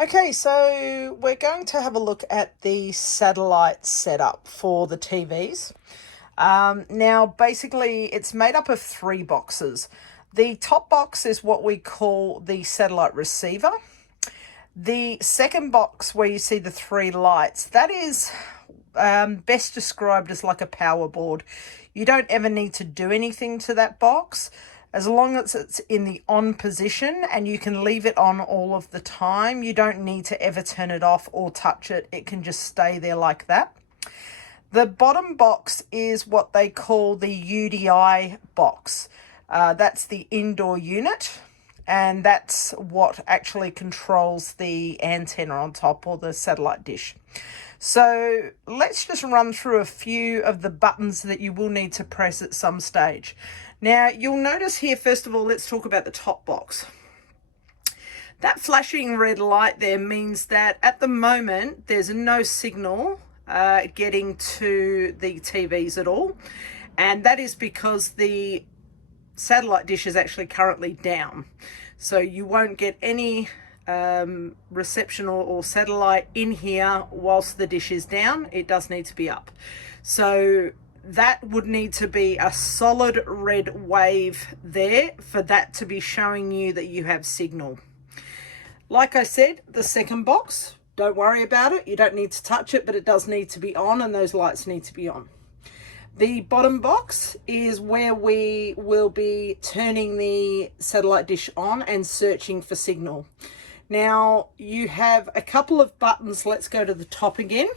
Okay, so we're going to have a look at the satellite setup for the TVs. Now, basically, it's made up of three boxes. The top box is what we call the satellite receiver. The second box, where you see the three lights, that is best described as like a power board. You don't ever need to do anything to that box as long as it's in the on position, and you can leave it on all of the time. You don't need to ever turn it off or touch it. It can just stay there like that. The bottom box is what they call the UDI box. That's the indoor unit, and that's what actually controls the antenna on top, or the satellite dish. So let's just run through a few of the buttons that you will need to press at some stage. Now, you'll notice here, first of all, let's talk about the top box. That flashing red light there means that at the moment there's no signal getting to the TVs at all, and that is because the satellite dish is actually currently down, so you won't get any reception or satellite in here whilst the dish is down. It does need to be up, so that would need to be a solid red wave there for that to be showing you that you have signal. Like I said, the second box, don't worry about it. You don't need to touch it, but it does need to be on, and those lights need to be on. The bottom box is where we will be turning the satellite dish on and searching for signal. Now, you have a couple of buttons. Let's go to the top again.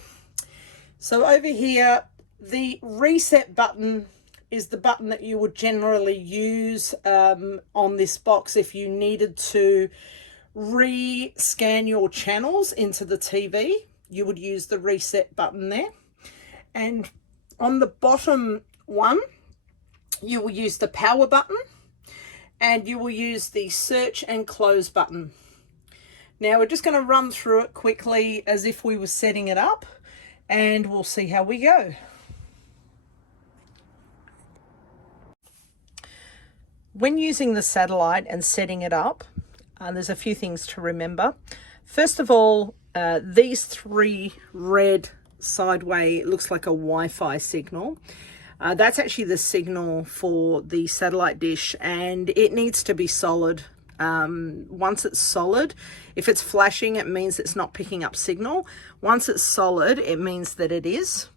So over here, the reset button is the button that you would generally use on this box if you needed to re-scan your channels into the TV. You would use the reset button there. And on the bottom one, you will use the power button, and you will use the search and close button. Now, we're just going to run through it quickly as if we were setting it up, and we'll see how we go. When using the satellite and setting it up, there's a few things to remember. First of all, these three red sideway, it looks like a Wi-Fi signal. That's actually the signal for the satellite dish, and it needs to be solid. Once it's solid, if it's flashing, it means it's not picking up signal. Once it's solid, it means that it is.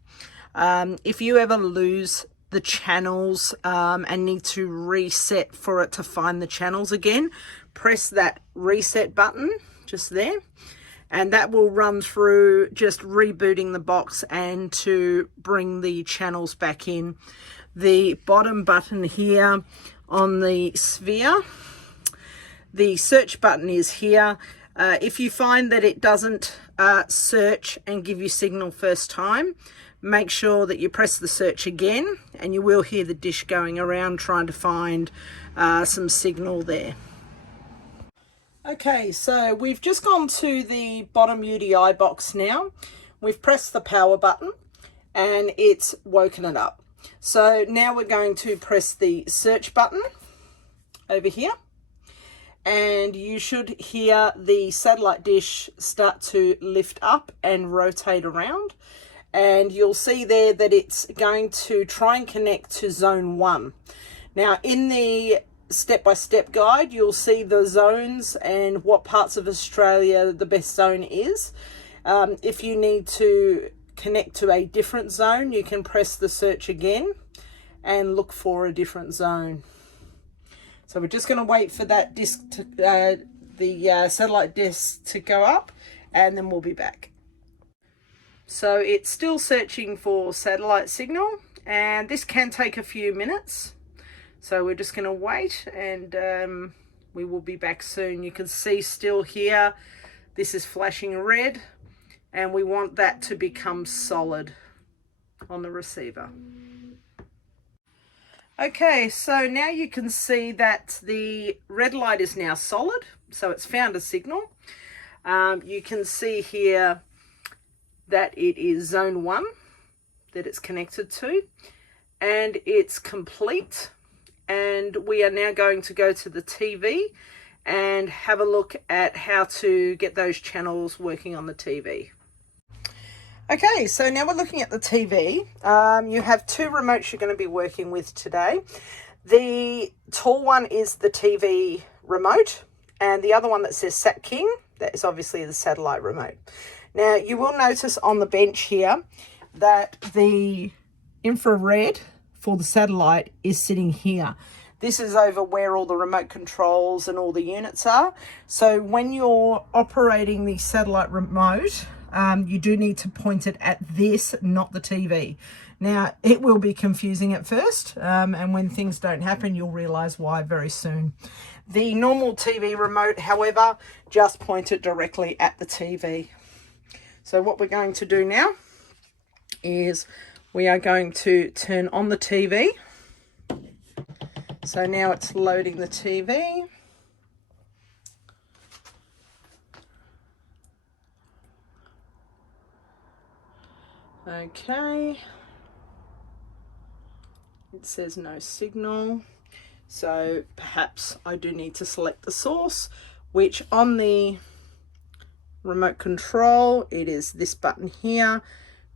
If you ever lose the channels and need to reset for it to find the channels again, press that reset button just there, and that will run through just rebooting the box and to bring the channels back in. The bottom button here on the sphere, the search button is here. If you find that it doesn't search and give you signal first time, make sure that you press the search again, and you will hear the dish going around trying to find some signal there. Okay, so we've just gone to the bottom UDI box now. We've pressed the power button and it's woken it up. So now we're going to press the search button over here, and you should hear the satellite dish start to lift up and rotate around. And you'll see there that it's going to try and connect to zone 1. Now, in the step-by-step guide, you'll see the zones and what parts of Australia the best zone is. If you need to connect to a different zone, you can press the search again and look for a different zone. So we're just going to wait for that disc to, the satellite disc to go up, and then we'll be back. So it's still searching for satellite signal, and this can take a few minutes. So we're just going to wait, and we will be back soon. You can see still here, this is flashing red, and we want that to become solid on the receiver. Okay, so now you can see that the red light is now solid, so it's found a signal. You can see here that it is zone 1 that it's connected to, and it's complete. And we are now going to go to the TV and have a look at how to get those channels working on the TV. Okay, so now we're looking at the TV. You have two remotes you're going to be working with today. The tall one is the TV remote, and the other one that says Sat King, that is obviously the satellite remote. Now, you will notice on the bench here that the infrared for the satellite is sitting here. This is over where all the remote controls and all the units are. So when you're operating the satellite remote, you do need to point it at this, not the TV. Now, it will be confusing at first, and when things don't happen, you'll realize why very soon. The normal TV remote, however, just point it directly at the TV. So what we're going to do now is we are going to turn on the TV. So now it's loading the TV. Okay. It says no signal. So perhaps I do need to select the source, which on the remote control, it is this button here.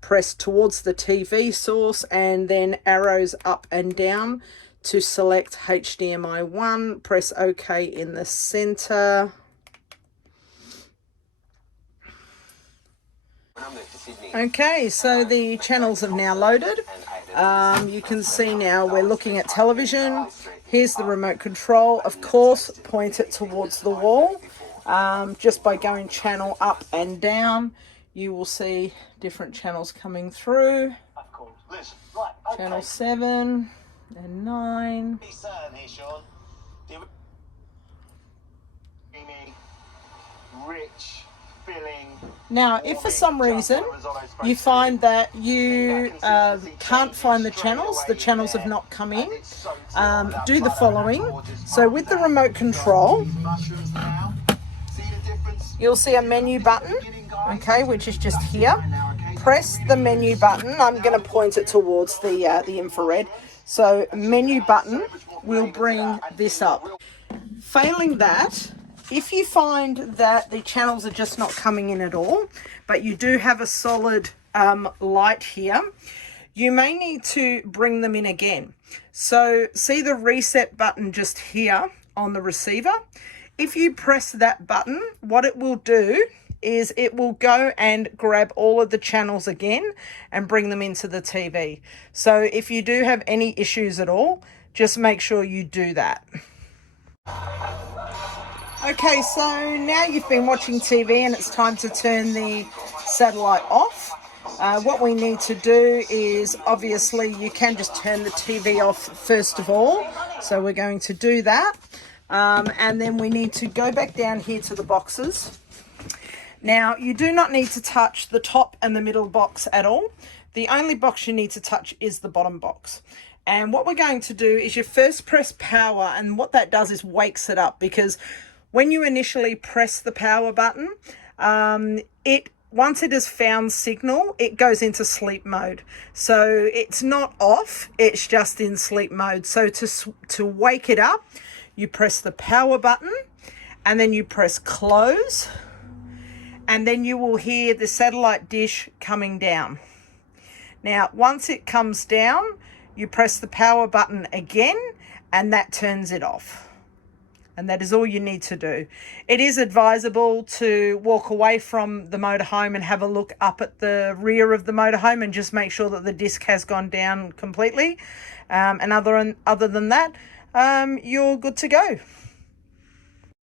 Press towards the TV source and then arrows up and down to select HDMI 1. Press OK in the center. Okay, so the channels have now loaded. You can see now we're looking at television. Here's the remote control. Of course, point it towards the wall. Just by going channel up and down, you will see different channels coming through. Channel 7 and 9. Now, if for some reason you find that you can't find the channels have not come in, do the following. So with the remote control, you'll see a menu button, okay, which is just here. Press the menu button. I'm going to point it towards the infrared. So menu button will bring this up. Failing that, if you find that the channels are just not coming in at all, but you do have a solid light here, you may need to bring them in again. So see the reset button just here on the receiver? If you press that button, what it will do is it will go and grab all of the channels again and bring them into the TV. So if you do have any issues at all, just make sure you do that. Okay, so now you've been watching TV and it's time to turn the satellite off. What we need to do is, obviously, you can just turn the TV off first of all. So we're going to do that. And then we need to go back down here to the boxes. Now, you do not need to touch the top and the middle box at all. The only box you need to touch is the bottom box. And what we're going to do is you first press power, and what that does is wakes it up, because when you initially press the power button, once it has found signal, it goes into sleep mode. So it's not off, it's just in sleep mode. So to wake it up, you press the power button and then you press close, and then you will hear the satellite dish coming down. Now, once it comes down, you press the power button again and that turns it off. And that is all you need to do. It is advisable to walk away from the motorhome and have a look up at the rear of the motorhome and just make sure that the disc has gone down completely. And other than that, you're good to go.